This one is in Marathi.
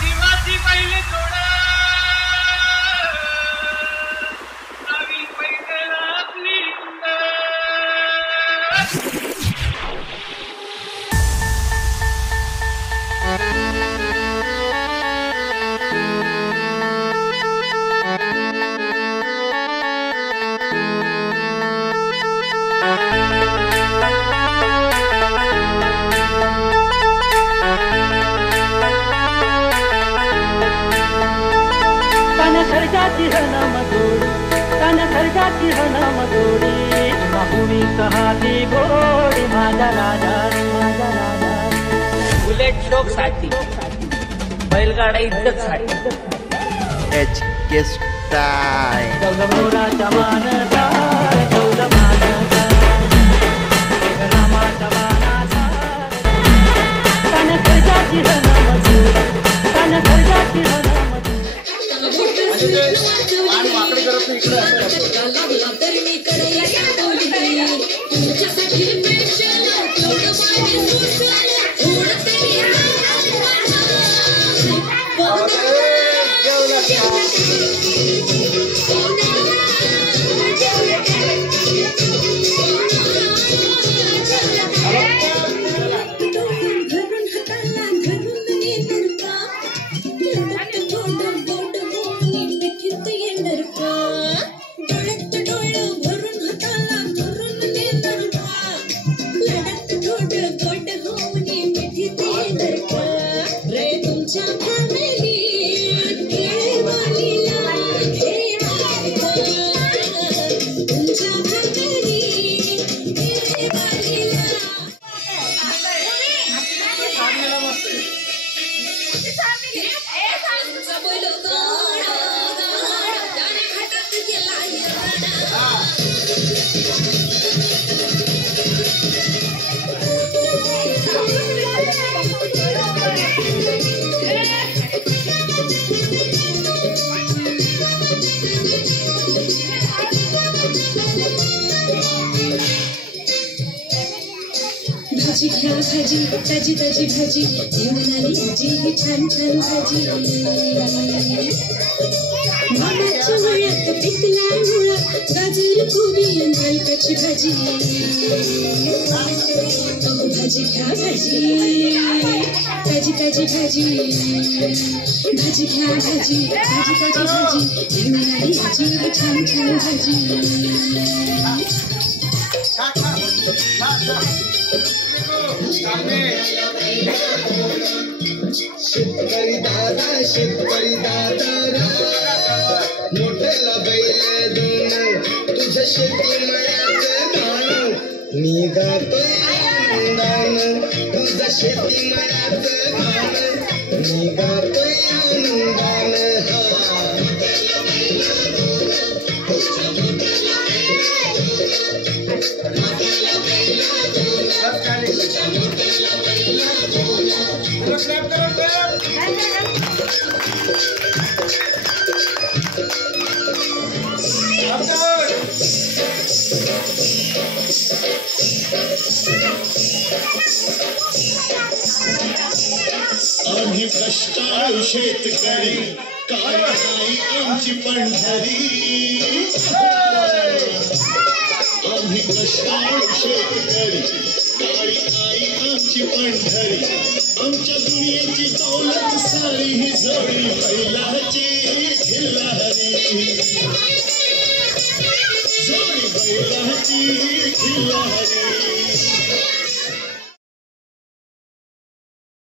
जीवाची पहिले थोडा आम्ही पहिल्याला आपली खर्जाची हनमदोडी तन खर्जाची हनमदोडी माहुरी कहाती गोडी माझा राजा माझा राजा बुलेट शोक साठी बैलगाडा इज्जत साठी HK Style चौदमोराच्या मानदार चौद मानदार रामाच्या मानासार तन खर्जाची हनमदोडी तन खर्जाची हनमदोडी मान वाकडे करत इकडे भाजी घ्या भाजी ताजी ताजी भाजी जेवणारी आजी ही छान छान भाजी मामाच्या मुळात पिकला मुळा गाजर कोबी आणि पालकाची भाजी अहो भाजी घ्या भाजी ताजी ताजी भाजी भाजी घ्या भाजी ताजी ताजी भाजी जेवणारी आजी ही छान छान भाजी शेतकरी दादा मोठ्याला बैल दोन तुझ्या शेती मळ्यात दान मी गातोय आनंदान तुझ्या शेती मळ्यात दान मी गातोय आनंदान आम्ही कष्टाळू शेतकरी काय नाही आमची पंढरी आम्ही कष्टाळू शेतकरी काळी आई आमची पंढरी आमच्या दुनियेची दौलत सारी ही जोडी बैलाची खिल्लारी जोडी बैलाची खिल्लारी